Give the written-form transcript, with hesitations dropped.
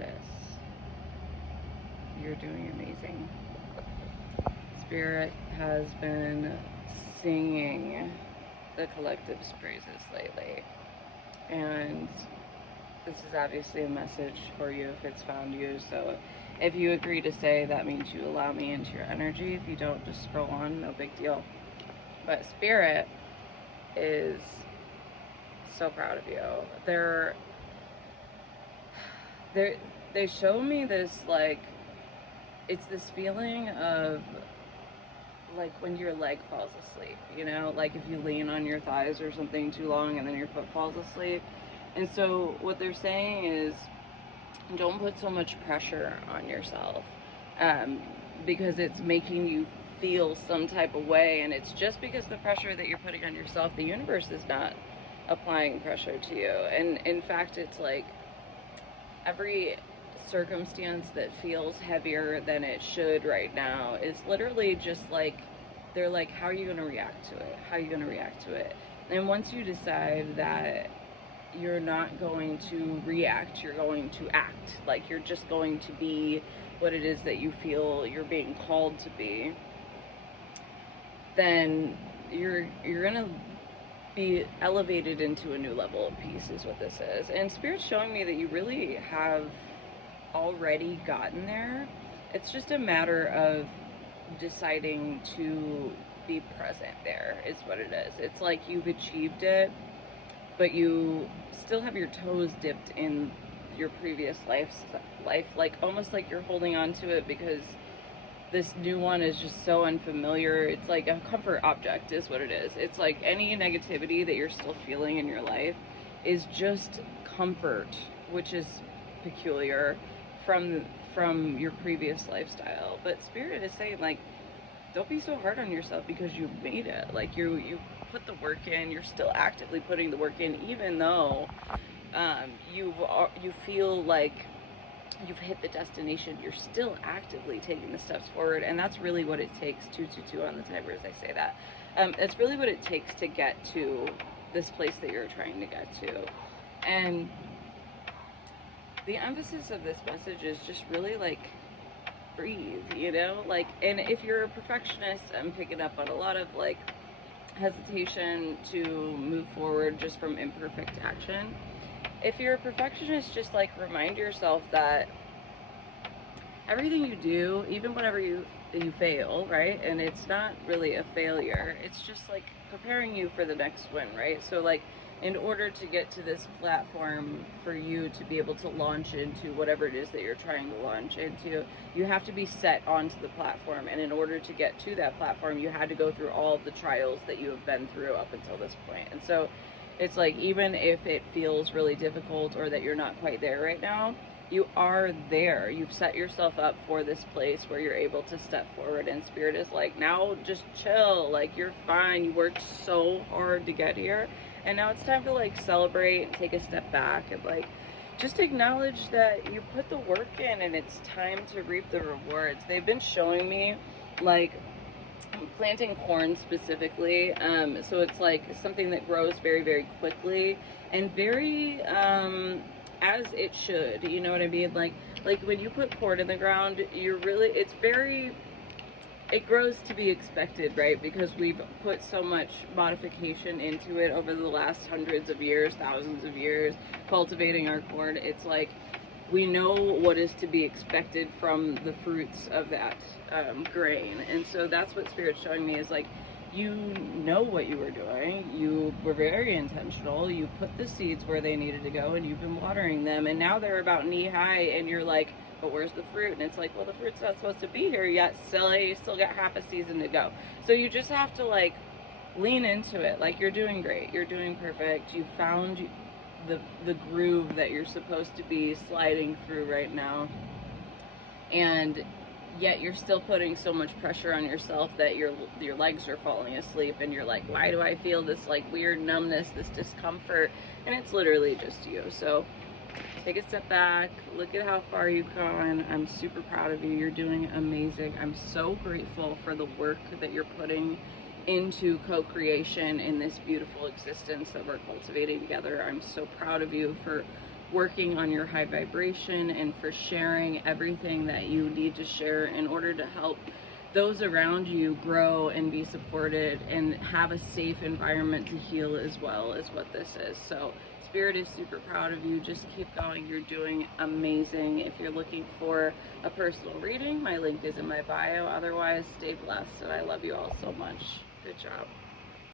sis. You're doing amazing. Spirit has been singing the collective's praises lately. And this is obviously a message for you if it's found you. So if you agree to stay, that means you allow me into your energy. If you don't, just scroll on, no big deal. But Spirit is so proud of you. They show me this, like, it's this feeling of like when your leg falls asleep, you know, like if you lean on your thighs or something too long and then your foot falls asleep. And so what they're saying is don't put so much pressure on yourself, because it's making you feel some type of way, and it's just because the pressure that you're putting on yourself, the universe is not applying pressure to you. And in fact, it's like every circumstance that feels heavier than it should right now is literally just like, they're like, how are you going to react to it? How are you going to react to it? And once you decide that you're not going to react, you're going to act, like you're just going to be what it is that you feel you're being called to be, then you're going to be elevated into a new level of peace is what this is. And Spirit's showing me that you really have already gotten there. It's just a matter of deciding to be present there is what it is. It's like you've achieved it, but you still have your toes dipped in your previous life, like almost like you're holding on to it because this new one is just so unfamiliar. It's like a comfort object is what it is. It's like any negativity that you're still feeling in your life is just comfort, which is peculiar from your previous lifestyle. But Spirit is saying, like, don't be so hard on yourself because you made it. Like you put the work in. You're still actively putting the work in, even though you feel like you've hit the destination. You're still actively taking the steps forward, and that's really what it takes. 222 on the Tigers, I say that. It's really what it takes to get to this place that you're trying to get to. And the emphasis of this message is just really like breathe, you know, like, and if you're a perfectionist, I'm picking up on a lot of like hesitation to move forward just from imperfect action. If you're a perfectionist, just like remind yourself that everything you do, even whenever you fail, right, and it's not really a failure, it's just like preparing you for the next one, right? So like in order to get to this platform for you to be able to launch into whatever it is that you're trying to launch into, you have to be set onto the platform. And in order to get to that platform, you had to go through all of the trials that you have been through up until this point. And so it's like, even if it feels really difficult or that you're not quite there right now, you are there. You've set yourself up for this place where you're able to step forward. And Spirit is like, now just chill. Like, you're fine. You worked so hard to get here. And now it's time to like celebrate and take a step back and like just acknowledge that you put the work in and it's time to reap the rewards. They've been showing me like planting corn specifically, so it's like something that grows very, very quickly and very as it should, you know what I mean? Like when you put corn in the ground, it grows to be expected, right? Because we've put so much modification into it over the last hundreds of years, thousands of years, cultivating our corn. It's like we know what is to be expected from the fruits of that grain. And so that's what Spirit's showing me is like, you know what you were doing. You were very intentional. You put the seeds where they needed to go and you've been watering them. And now they're about knee high and you're like, but where's the fruit? And it's like, well, the fruit's not supposed to be here yet. You still got half a season to go. So you just have to like lean into it. Like, you're doing great. You're doing perfect. You found the groove that you're supposed to be sliding through right now. And yet you're still putting so much pressure on yourself that your legs are falling asleep and you're like, why do I feel this like weird numbness, this discomfort? And it's literally just you. So take a step back, look at how far you've gone. I'm super proud of you. You're doing amazing. I'm so grateful for the work that you're putting into co-creation in this beautiful existence that we're cultivating together. I'm so proud of you for working on your high vibration and for sharing everything that you need to share in order to help those around you grow and be supported and have a safe environment to heal as well, is what this is. So Spirit is super proud of you. Just keep going. You're doing amazing. If you're looking for a personal reading, my link is in my bio. Otherwise, stay blessed, and I love you all so much. Good job.